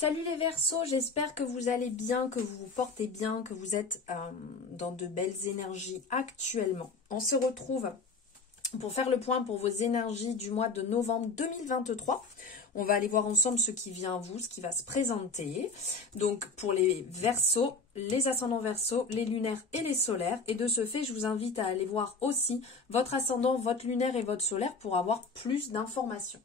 Salut les Verseaux, j'espère que vous allez bien, que vous vous portez bien, que vous êtes dans de belles énergies actuellement. On se retrouve pour faire le point pour vos énergies du mois de novembre 2023. On va aller voir ensemble ce qui vient à vous, ce qui va se présenter. Donc pour les Verseaux, les ascendants Verseaux, les lunaires et les solaires. Et de ce fait, je vous invite à aller voir aussi votre ascendant, votre lunaire et votre solaire pour avoir plus d'informations.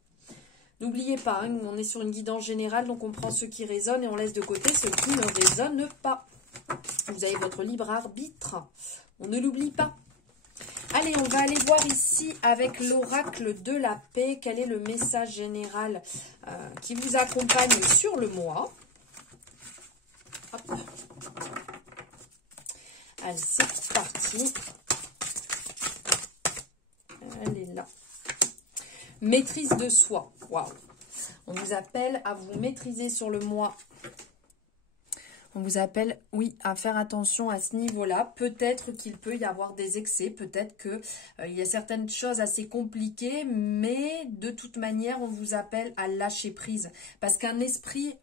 N'oubliez pas, hein, on est sur une guidance générale, donc on prend ce qui résonne et on laisse de côté ce qui ne résonne pas. Vous avez votre libre arbitre, on ne l'oublie pas. Allez, on va aller voir ici avec l'oracle de la paix, quel est le message général qui vous accompagne sur le mois. Hop. Allez, c'est parti. Elle est là. Maîtrise de soi. Waouh. On vous appelle à vous maîtriser sur le mois. On vous appelle, oui, à faire attention à ce niveau-là. Peut-être qu'il peut y avoir des excès. Peut-être qu'il y a certaines choses assez compliquées. Mais de toute manière, on vous appelle à lâcher prise. Parce qu'un esprit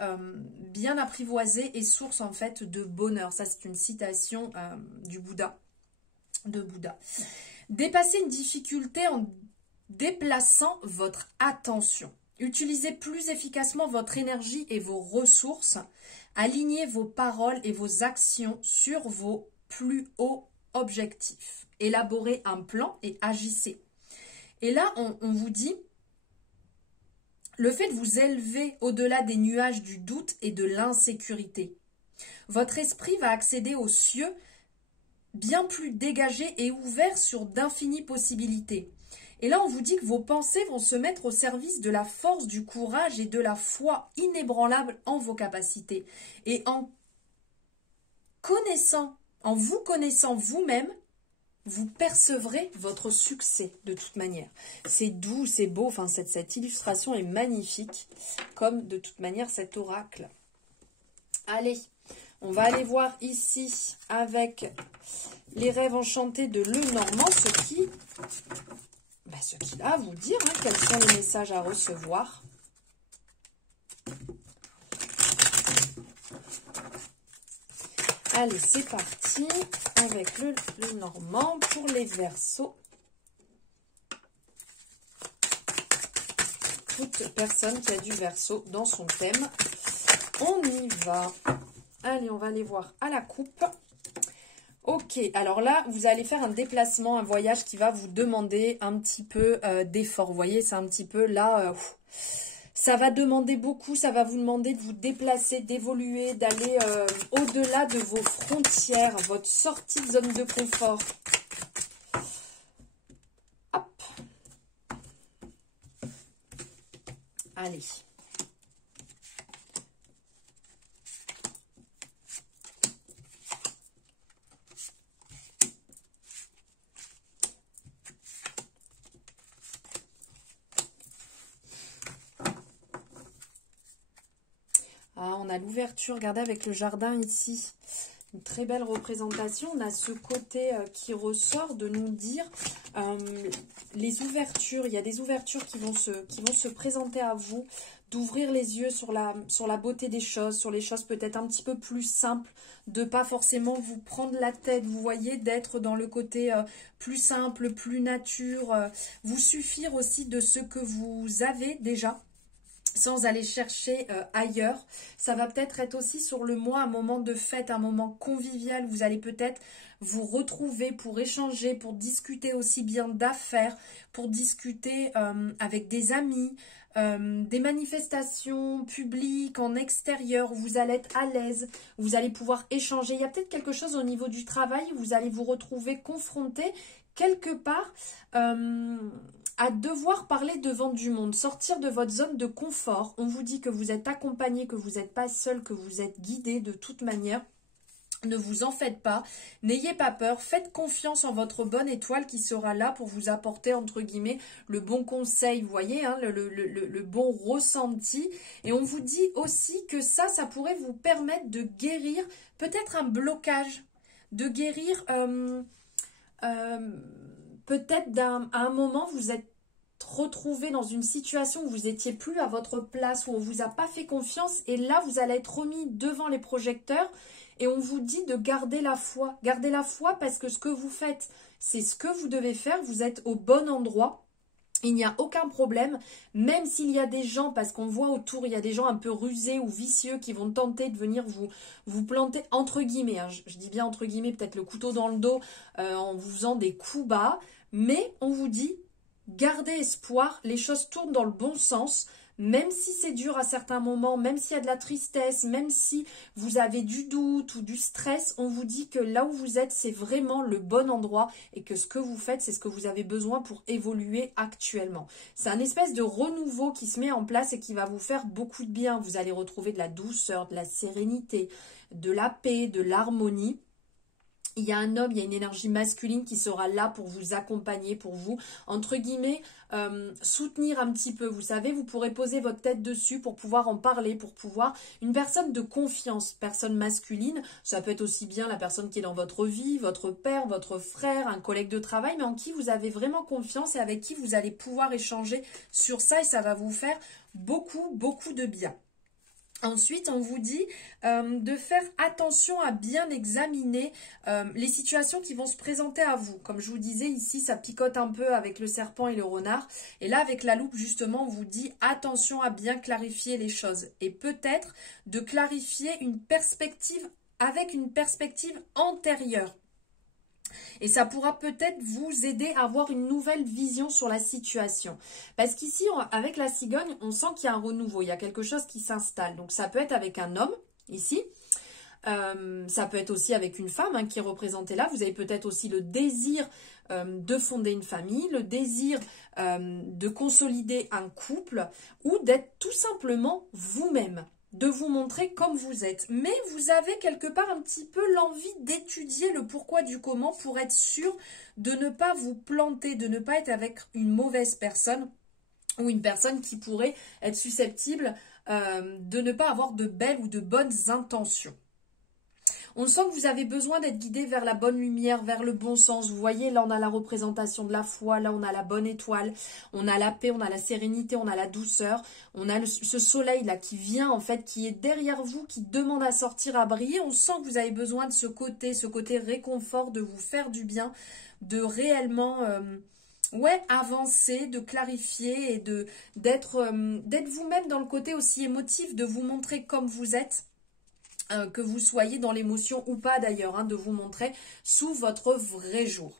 bien apprivoisé est source en fait de bonheur. Ça, c'est une citation du Bouddha. De Bouddha. Dépasser une difficulté en déplaçant votre attention. Utilisez plus efficacement votre énergie et vos ressources. Alignez vos paroles et vos actions sur vos plus hauts objectifs. Élaborez un plan et agissez. Et là, on vous dit, le fait de vous élever au-delà des nuages du doute et de l'insécurité. Votre esprit va accéder aux cieux bien plus dégagés et ouverts sur d'infinies possibilités. Et là, on vous dit que vos pensées vont se mettre au service de la force, du courage et de la foi inébranlable en vos capacités. Et en vous connaissant vous-même, vous percevrez votre succès de toute manière. C'est doux, c'est beau, enfin cette illustration est magnifique, comme de toute manière cet oracle. Allez, on va aller voir ici avec les rêves enchantés de Lenormand, ce qu'il a à vous dire, hein, quels sont les messages à recevoir. Allez, c'est parti avec le Normand pour les Verseaux. Toute personne qui a du Verseau dans son thème. On y va. Allez, on va aller voir à la coupe. Ok, alors là, vous allez faire un déplacement, un voyage qui va vous demander un petit peu d'effort. Vous voyez, c'est un petit peu là, ça va demander beaucoup, ça va vous demander de vous déplacer, d'évoluer, d'aller au-delà de vos frontières, votre sortie de zone de confort. Hop. Allez. Ah, on a l'ouverture, regardez avec le jardin ici, une très belle représentation. On a ce côté qui ressort de nous dire les ouvertures, il y a des ouvertures qui vont se présenter à vous, d'ouvrir les yeux sur la beauté des choses, sur les choses peut-être un petit peu plus simples, de pas forcément vous prendre la tête, vous voyez, d'être dans le côté plus simple, plus nature, vous suffire aussi de ce que vous avez déjà, sans aller chercher ailleurs. Ça va peut-être être aussi sur le mois un moment de fête, un moment convivial. Vous allez peut-être vous retrouver pour échanger, pour discuter aussi bien d'affaires, pour discuter avec des amis, des manifestations publiques en extérieur où vous allez être à l'aise, vous allez pouvoir échanger. Il y a peut-être quelque chose au niveau du travail où vous allez vous retrouver confronté quelque part à devoir parler devant du monde, sortir de votre zone de confort. On vous dit que vous êtes accompagné, que vous n'êtes pas seul, que vous êtes guidé de toute manière. Ne vous en faites pas, n'ayez pas peur, faites confiance en votre bonne étoile qui sera là pour vous apporter, entre guillemets, le bon conseil, vous voyez, hein, le bon ressenti. Et on vous dit aussi que ça pourrait vous permettre de guérir peut-être un blocage, de guérir peut-être à un moment vous êtes retrouvé dans une situation où vous étiez plus à votre place, où on vous a pas fait confiance, et là vous allez être remis devant les projecteurs et on vous dit de garder la foi. Gardez la foi parce que ce que vous faites, c'est ce que vous devez faire, vous êtes au bon endroit. Il n'y a aucun problème, même s'il y a des gens, parce qu'on voit autour, il y a des gens un peu rusés ou vicieux qui vont tenter de venir vous planter, entre guillemets, hein, je dis bien entre guillemets, peut-être le couteau dans le dos, en vous faisant des coups bas, mais on vous dit, gardez espoir, les choses tournent dans le bon sens, même si c'est dur à certains moments, même s'il y a de la tristesse, même si vous avez du doute ou du stress, on vous dit que là où vous êtes, c'est vraiment le bon endroit et que ce que vous faites, c'est ce que vous avez besoin pour évoluer actuellement. C'est un espèce de renouveau qui se met en place et qui va vous faire beaucoup de bien. Vous allez retrouver de la douceur, de la sérénité, de la paix, de l'harmonie. Il y a un homme, il y a une énergie masculine qui sera là pour vous accompagner, pour vous, entre guillemets, soutenir un petit peu. Vous savez, vous pourrez poser votre tête dessus pour pouvoir en parler, pour pouvoir... Une personne de confiance, personne masculine, ça peut être aussi bien la personne qui est dans votre vie, votre père, votre frère, un collègue de travail, mais en qui vous avez vraiment confiance et avec qui vous allez pouvoir échanger sur ça et ça va vous faire beaucoup, beaucoup de bien. Ensuite, on vous dit de faire attention à bien examiner les situations qui vont se présenter à vous. Comme je vous disais, ici, ça picote un peu avec le serpent et le renard. Et là, avec la loupe, justement, on vous dit attention à bien clarifier les choses. Et peut-être de clarifier une perspective avec une perspective antérieure. Et ça pourra peut-être vous aider à avoir une nouvelle vision sur la situation. Parce qu'ici, avec la cigogne, on sent qu'il y a un renouveau, il y a quelque chose qui s'installe. Donc ça peut être avec un homme, ici. Ça peut être aussi avec une femme qui est représentée là. Vous avez peut-être aussi le désir de fonder une famille, le désir de consolider un couple ou d'être tout simplement vous-même, de vous montrer comme vous êtes. Mais vous avez quelque part un petit peu l'envie d'étudier le pourquoi du comment pour être sûr de ne pas vous planter, de ne pas être avec une mauvaise personne ou une personne qui pourrait être susceptible de ne pas avoir de belles ou de bonnes intentions. On sent que vous avez besoin d'être guidé vers la bonne lumière, vers le bon sens. Vous voyez, là, on a la représentation de la foi, là, on a la bonne étoile, on a la paix, on a la sérénité, on a la douceur. On a ce soleil-là qui vient, en fait, qui est derrière vous, qui demande à sortir, à briller. On sent que vous avez besoin de ce côté réconfort, de vous faire du bien, de réellement... avancer, de clarifier et d'être vous-même dans le côté aussi émotif, de vous montrer comme vous êtes. Que vous soyez dans l'émotion ou pas d'ailleurs, de vous montrer sous votre vrai jour.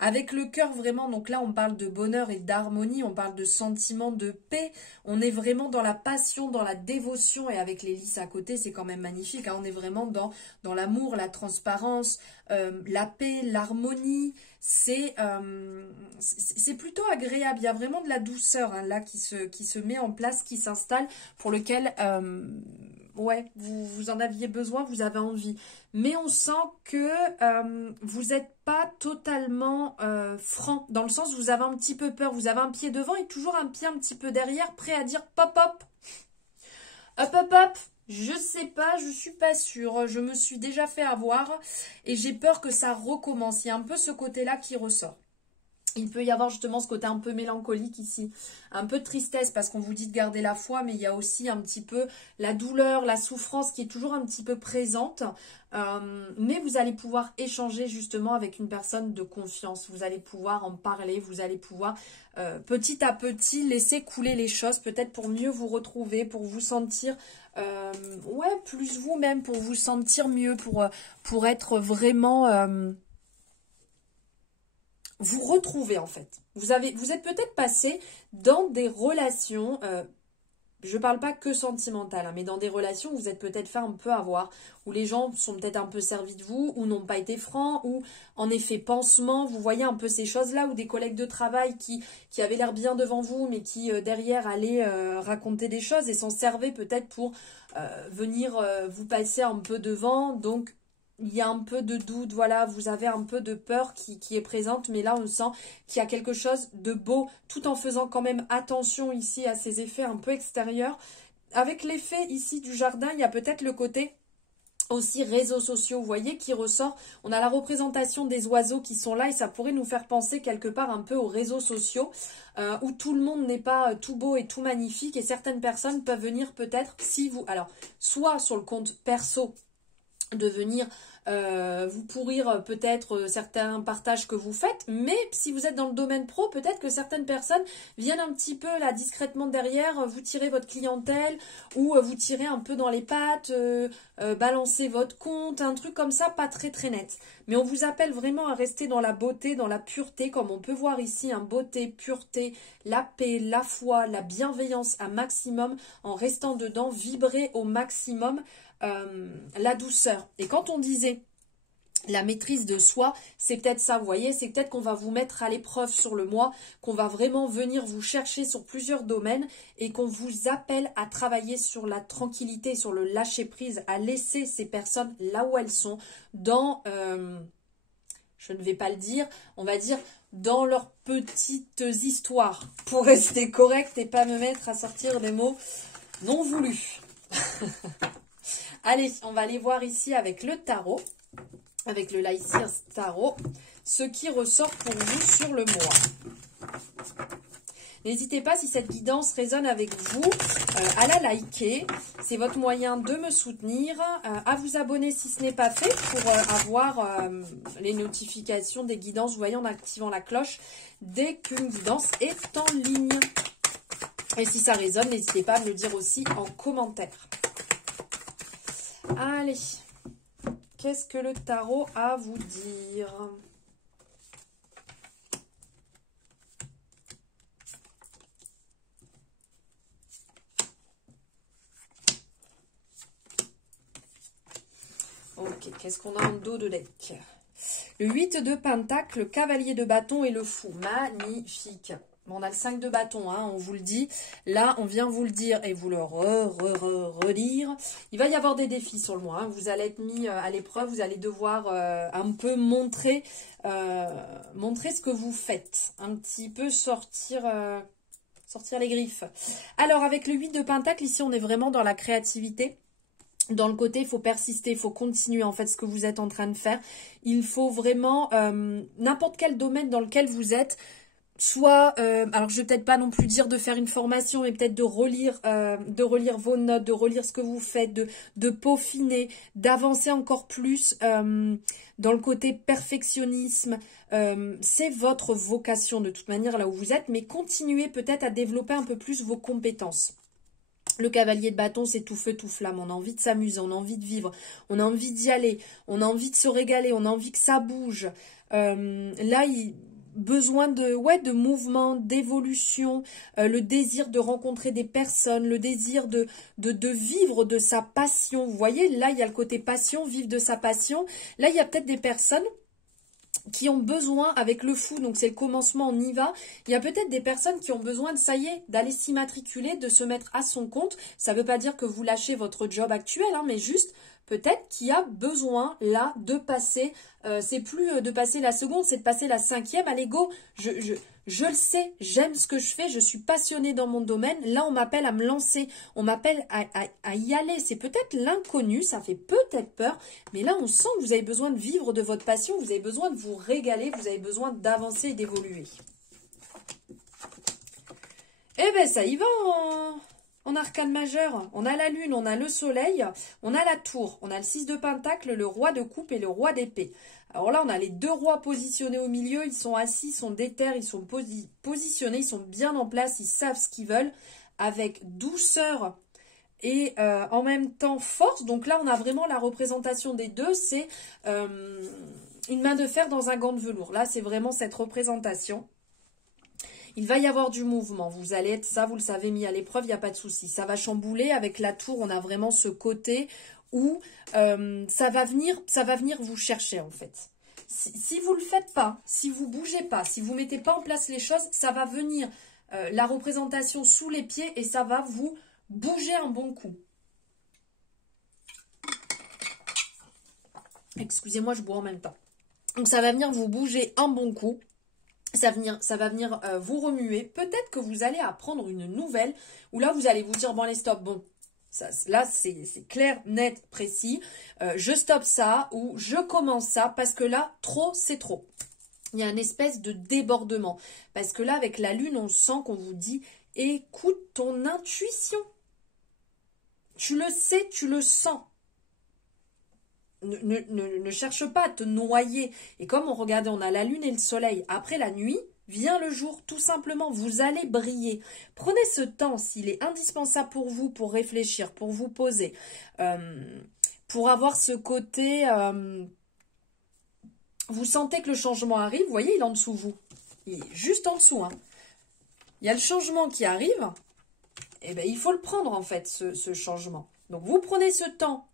Avec le cœur vraiment, donc là on parle de bonheur et d'harmonie, on parle de sentiment de paix, on est vraiment dans la passion, dans la dévotion et avec les lys à côté c'est quand même magnifique, on est vraiment dans l'amour, la transparence, la paix, l'harmonie, c'est plutôt agréable, il y a vraiment de la douceur là qui se met en place, qui s'installe pour lequel... vous en aviez besoin, vous avez envie. Mais on sent que vous n'êtes pas totalement franc, dans le sens où vous avez un petit peu peur, vous avez un pied devant et toujours un pied un petit peu derrière, prêt à dire pop hop. Hop hop hop, je sais pas, je suis pas sûre, je me suis déjà fait avoir et j'ai peur que ça recommence. Il y a un peu ce côté-là qui ressort. Il peut y avoir justement ce côté un peu mélancolique ici, un peu de tristesse parce qu'on vous dit de garder la foi, mais il y a aussi un petit peu la douleur, la souffrance qui est toujours un petit peu présente. Mais vous allez pouvoir échanger justement avec une personne de confiance, vous allez pouvoir en parler, vous allez pouvoir petit à petit laisser couler les choses, peut-être pour mieux vous retrouver, pour vous sentir plus vous-même, pour vous sentir mieux, pour être vraiment... vous retrouvez en fait. Vous êtes peut-être passé dans des relations, je ne parle pas que sentimentales, mais dans des relations où vous êtes peut-être fait un peu avoir, où les gens sont peut-être un peu servis de vous, ou n'ont pas été francs, ou en effet pansement, vous voyez un peu ces choses-là, ou des collègues de travail qui avaient l'air bien devant vous, mais qui derrière allaient raconter des choses et s'en servaient peut-être pour venir vous passer un peu devant, donc... Il y a un peu de doute, voilà, vous avez un peu de peur qui est présente, mais là on sent qu'il y a quelque chose de beau, tout en faisant quand même attention ici à ces effets un peu extérieurs. Avec l'effet ici du jardin, il y a peut-être le côté Aussi réseaux sociaux, vous voyez, qui ressort. On a la représentation des oiseaux qui sont là et ça pourrait nous faire penser quelque part un peu aux réseaux sociaux où tout le monde n'est pas tout beau et tout magnifique et certaines personnes peuvent venir peut-être, si vous, alors, soit sur le compte perso, de venir vous pourrir peut-être certains partages que vous faites, mais si vous êtes dans le domaine pro, peut-être que certaines personnes viennent un petit peu là discrètement derrière, vous tirer votre clientèle ou vous tirer un peu dans les pattes, balancer votre compte, un truc comme ça, pas très très net. Mais on vous appelle vraiment à rester dans la beauté, dans la pureté, comme on peut voir ici, beauté, pureté, la paix, la foi, la bienveillance un maximum, en restant dedans, vibrer au maximum. La douceur. Et quand on disait la maîtrise de soi, c'est peut-être ça, vous voyez, c'est peut-être qu'on va vous mettre à l'épreuve sur le mois, qu'on va vraiment venir vous chercher sur plusieurs domaines et qu'on vous appelle à travailler sur la tranquillité, sur le lâcher-prise, à laisser ces personnes là où elles sont, dans, je ne vais pas le dire, on va dire dans leurs petites histoires, pour rester correct et pas me mettre à sortir des mots non voulus. Allez, on va aller voir ici avec le tarot, avec le Lyseer Tarot, ce qui ressort pour vous sur le mois. N'hésitez pas, si cette guidance résonne avec vous, à la liker. C'est votre moyen de me soutenir, à vous abonner si ce n'est pas fait pour avoir les notifications des guidances, vous voyez, en activant la cloche dès qu'une guidance est en ligne. Et si ça résonne, n'hésitez pas à me le dire aussi en commentaire. Allez, qu'est-ce que le tarot a à vous dire? Ok, qu'est-ce qu'on a en dos de deck? Le 8 de Pentacle, le cavalier de bâton et le fou. Magnifique. On a le 5 de bâton, hein, on vous le dit. Là, on vient vous le dire et vous le relire. Il va y avoir des défis sur le mois. Hein. Vous allez être mis à l'épreuve. Vous allez devoir un peu montrer ce que vous faites. Un petit peu sortir les griffes. Alors, avec le 8 de Pentacle, ici, on est vraiment dans la créativité. Dans le côté, il faut persister, il faut continuer en fait ce que vous êtes en train de faire. Il faut vraiment, n'importe quel domaine dans lequel vous êtes, soit, alors je vais peut-être pas non plus dire de faire une formation, mais peut-être de relire vos notes, de relire ce que vous faites, de peaufiner, d'avancer encore plus dans le côté perfectionnisme. C'est votre vocation de toute manière là où vous êtes, mais continuez peut-être à développer un peu plus vos compétences. Le cavalier de bâton, c'est tout feu, tout flamme. On a envie de s'amuser, on a envie de vivre, on a envie d'y aller, on a envie de se régaler, on a envie que ça bouge. Là, besoin de mouvement, d'évolution, le désir de rencontrer des personnes, le désir de vivre de sa passion. Vous voyez, là, il y a le côté passion, vivre de sa passion. Là, il y a peut-être des personnes qui ont besoin, avec le fou, donc c'est le commencement, on y va, il y a peut-être des personnes qui ont besoin de, ça y est, d'aller s'immatriculer, de se mettre à son compte. Ça ne veut pas dire que vous lâchez votre job actuel, hein, mais juste peut-être qu'il y a besoin là de passer, c'est plus de passer la seconde, c'est de passer la 5e. Allez go, je le sais, j'aime ce que je fais, je suis passionnée dans mon domaine. Là, on m'appelle à me lancer, on m'appelle à y aller. C'est peut-être l'inconnu, ça fait peut-être peur, mais là, on sent que vous avez besoin de vivre de votre passion, vous avez besoin de vous régaler, vous avez besoin d'avancer et d'évoluer. Eh bien, ça y va en arcane majeur. On a la lune, on a le soleil, on a la tour, on a le 6 de pentacle, le roi de coupe et le roi d'épée. Alors là, on a les deux rois positionnés au milieu, ils sont assis, ils sont déter, ils sont positionnés, ils sont bien en place, ils savent ce qu'ils veulent, avec douceur et en même temps force. Donc là, on a vraiment la représentation des deux, c'est une main de fer dans un gant de velours. Là, c'est vraiment cette représentation. Il va y avoir du mouvement, vous allez être, ça vous le savez, mis à l'épreuve, il n'y a pas de souci. Ça va chambouler, avec la tour, on a vraiment ce côté où ça va venir vous chercher en fait. Si vous ne le faites pas, si vous ne bougez pas, si vous ne mettez pas en place les choses, ça va venir la représentation sous les pieds et ça va vous bouger un bon coup. Excusez-moi, je bois en même temps. Donc ça va venir vous bouger un bon coup. Ça va venir vous remuer. Peut-être que vous allez apprendre une nouvelle où là, vous allez vous dire, bon, allez, stop, bon, Ça, là, c'est clair, net, précis. Je stoppe ça ou je commence ça parce que là, trop, c'est trop. Il y a une espèce de débordement. Parce que là, avec la lune, on sent qu'on vous dit « Écoute ton intuition ». Tu le sais, tu le sens. Ne cherche pas à te noyer. Et comme on regardait, on a la lune et le soleil. Après la nuit, vient le jour, tout simplement. Vous allez briller. Prenez ce temps, s'il est indispensable pour vous, pour réfléchir, pour vous poser, pour avoir ce côté... vous sentez que le changement arrive, vous voyez, il est en dessous de vous. Il est juste en dessous. Hein. Il y a le changement qui arrive. Et bien, il faut le prendre, en fait, ce changement. Donc, vous prenez ce temps.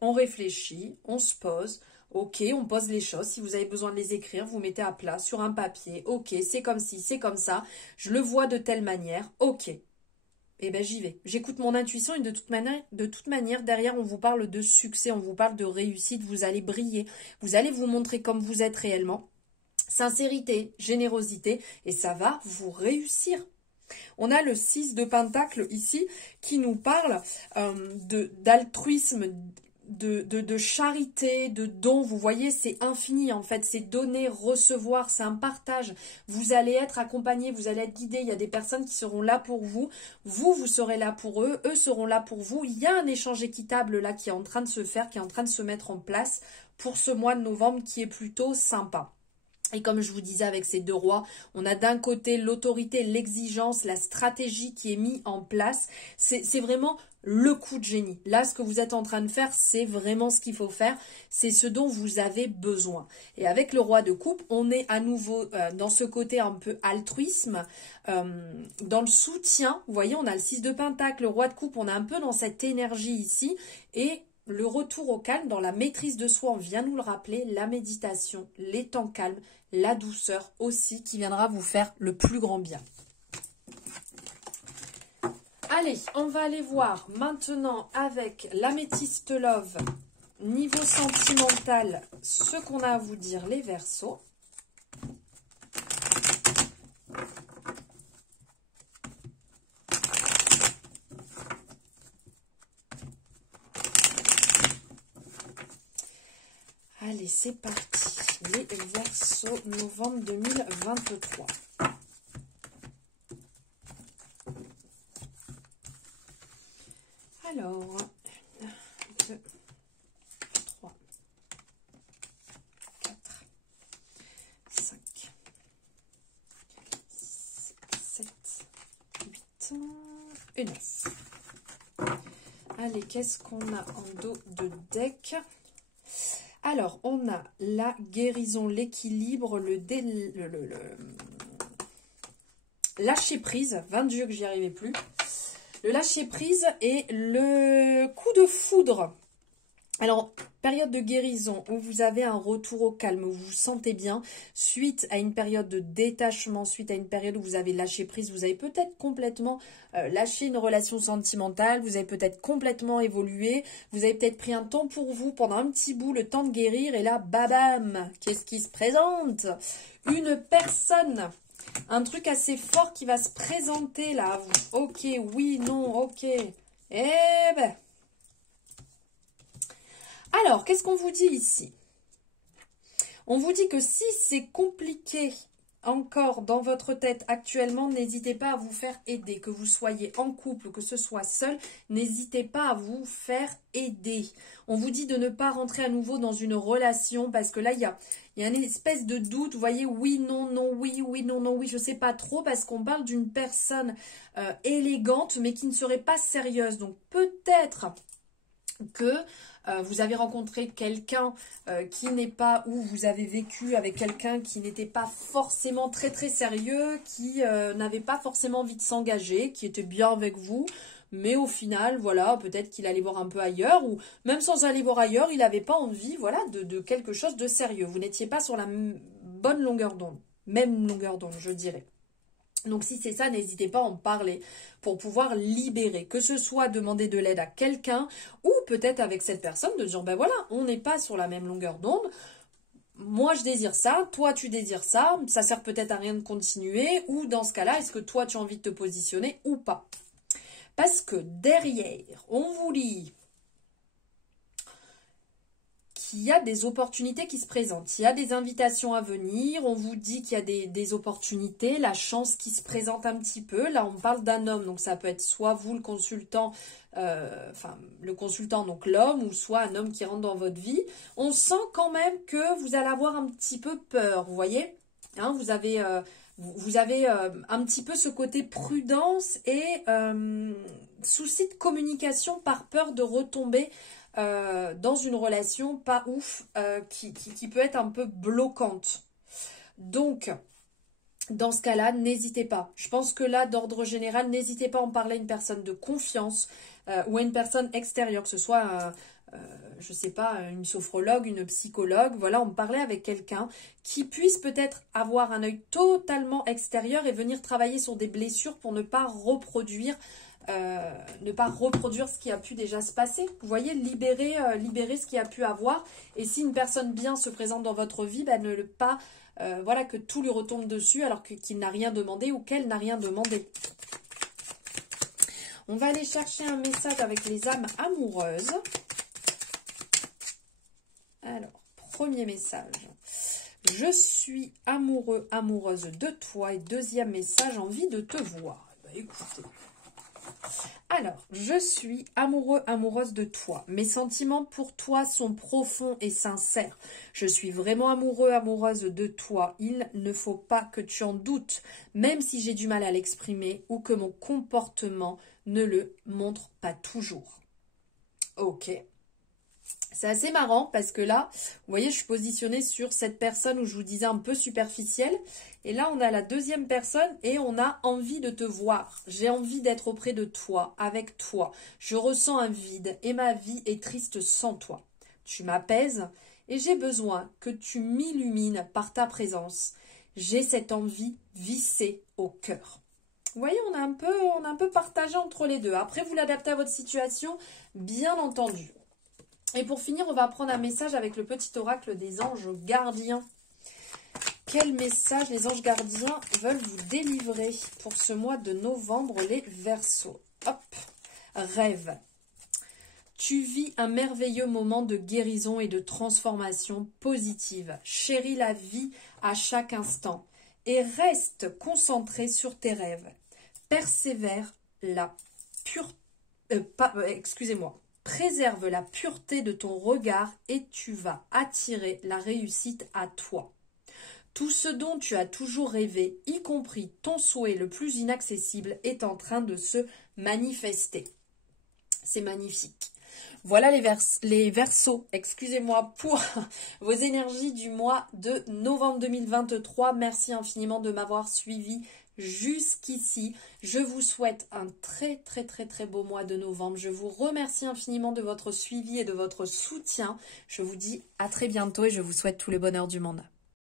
On réfléchit, on se pose. Ok, on pose les choses. Si vous avez besoin de les écrire, vous mettez à plat sur un papier. Ok, c'est comme ci, c'est comme ça. Je le vois de telle manière. Ok. Eh bien, j'y vais. J'écoute mon intuition et de toute manière, derrière, on vous parle de succès, on vous parle de réussite. Vous allez briller. Vous allez vous montrer comme vous êtes réellement. Sincérité, générosité. Et ça va vous réussir. On a le 6 de Pentacle ici qui nous parle d'altruisme, de charité, de don. Vous voyez, c'est infini en fait, c'est donner, recevoir, c'est un partage. Vous allez être accompagné, vous allez être guidé. Il y a des personnes qui seront là pour vous. Vous serez là pour eux. Eux seront là pour vous. Il y a un échange équitable là qui est en train de se faire, qui est en train de se mettre en place pour ce mois de novembre qui est plutôt sympa. Et comme je vous disais avec ces deux rois, on a d'un côté l'autorité, l'exigence, la stratégie qui est mise en place. C'est vraiment le coup de génie. Là, ce que vous êtes en train de faire, c'est vraiment ce qu'il faut faire. C'est ce dont vous avez besoin. Et avec le roi de coupe, on est à nouveau dans ce côté un peu altruisme, dans le soutien. Vous voyez, on a le 6 de Pentacle, le roi de coupe, on est un peu dans cette énergie ici. Et le retour au calme, dans la maîtrise de soi, on vient nous le rappeler, la méditation, les temps calmes, la douceur aussi, qui viendra vous faire le plus grand bien. Allez, on va aller voir maintenant avec l'améthyste love, niveau sentimental, ce qu'on a à vous dire les Verseaux. Allez, c'est parti. Les Verseaux, novembre 2023. Alors, 1, 2, 3, 4, 5, 6, 7, 8 et 9. Allez, qu'est-ce qu'on a en dos de deck ? Alors, on a la guérison, l'équilibre, le lâcher prise. 20 Dieu que j'y arrivais plus. Le lâcher prise et le coup de foudre. Alors, période de guérison où vous avez un retour au calme, où vous vous sentez bien, suite à une période de détachement, suite à une période où vous avez lâché prise, vous avez peut-être complètement lâché une relation sentimentale, vous avez peut-être complètement évolué, vous avez peut-être pris un temps pour vous pendant un petit bout, le temps de guérir, et là, babam, qu'est-ce qui se présente? Une personne, un truc assez fort qui va se présenter là à vous. Ok, oui, non, ok. Eh ben... Alors, qu'est-ce qu'on vous dit ici? On vous dit que si c'est compliqué encore dans votre tête actuellement, n'hésitez pas à vous faire aider. Que vous soyez en couple ou que ce soit seul, n'hésitez pas à vous faire aider. On vous dit de ne pas rentrer à nouveau dans une relation parce que là, il y a une espèce de doute. Vous voyez, oui, non, non, oui, oui, non, non, oui, je ne sais pas trop parce qu'on parle d'une personne élégante mais qui ne serait pas sérieuse. Donc, peut-être que vous avez rencontré quelqu'un qui n'est pas, ou vous avez vécu avec quelqu'un qui n'était pas forcément très très sérieux, qui n'avait pas forcément envie de s'engager, qui était bien avec vous, mais au final, voilà, peut-être qu'il allait voir un peu ailleurs, ou même sans aller voir ailleurs, il n'avait pas envie, voilà, de quelque chose de sérieux. Vous n'étiez pas sur la bonne longueur d'onde, même longueur d'onde, je dirais. Donc si c'est ça, n'hésitez pas à en parler pour pouvoir libérer, que ce soit demander de l'aide à quelqu'un ou peut-être avec cette personne de dire, ben voilà, on n'est pas sur la même longueur d'onde, moi je désire ça, toi tu désires ça, ça sert peut-être à rien de continuer, ou dans ce cas-là, est-ce que toi tu as envie de te positionner ou pas? Parce que derrière, on vous lit qu'il y a des opportunités qui se présentent. Il y a des invitations à venir. On vous dit qu'il y a des opportunités, la chance qui se présente un petit peu. Là, on parle d'un homme. Donc, ça peut être soit vous, le consultant, donc l'homme, ou soit un homme qui rentre dans votre vie. On sent quand même que vous allez avoir un petit peu peur, vous voyez, hein, vous avez un petit peu ce côté prudence et souci de communication par peur de retomber dans une relation pas ouf qui peut être un peu bloquante. Donc, dans ce cas-là, n'hésitez pas. Je pense que là, d'ordre général, n'hésitez pas à en parler à une personne de confiance ou à une personne extérieure, que ce soit, je sais pas, une sophrologue, une psychologue. Voilà, on parlait avec quelqu'un qui puisse peut-être avoir un œil totalement extérieur et venir travailler sur des blessures pour ne pas reproduire ce qui a pu déjà se passer. Vous voyez, libérer ce qui a pu avoir. Et si une personne bien se présente dans votre vie, voilà, que tout lui retombe dessus alors qu'il n'a rien demandé ou qu'elle n'a rien demandé. On va aller chercher un message avec les âmes amoureuses. Alors, premier message. Je suis amoureux, amoureuse de toi. Et deuxième message, envie de te voir. Écoutez. Alors, je suis amoureux, amoureuse de toi. Mes sentiments pour toi sont profonds et sincères. Je suis vraiment amoureux, amoureuse de toi. Il ne faut pas que tu en doutes, même si j'ai du mal à l'exprimer ou que mon comportement ne le montre pas toujours. Ok. C'est assez marrant parce que là, vous voyez, je suis positionnée sur cette personne où je vous disais un peu superficielle. Et là, on a la deuxième personne et on a envie de te voir. J'ai envie d'être auprès de toi, avec toi. Je ressens un vide et ma vie est triste sans toi. Tu m'apaises et j'ai besoin que tu m'illumines par ta présence. J'ai cette envie vissée au cœur. Vous voyez, on a un peu partagé entre les deux. Après, vous l'adaptez à votre situation, bien entendu. Et pour finir, on va prendre un message avec le petit oracle des anges gardiens. Quel message les anges gardiens veulent vous délivrer pour ce mois de novembre, les Verseaux? Hop, rêve. Tu vis un merveilleux moment de guérison et de transformation positive. Chéris la vie à chaque instant et reste concentré sur tes rêves. Persévère la pureté. Préserve la pureté de ton regard et tu vas attirer la réussite à toi. Tout ce dont tu as toujours rêvé, y compris ton souhait le plus inaccessible, est en train de se manifester. C'est magnifique. Voilà les Verseaux, excusez-moi, pour vos énergies du mois de novembre 2023. Merci infiniment de m'avoir suivi jusqu'ici. Je vous souhaite un très très très très beau mois de novembre. Je vous remercie infiniment de votre suivi et de votre soutien. Je vous dis à très bientôt et je vous souhaite tout le bonheur du monde.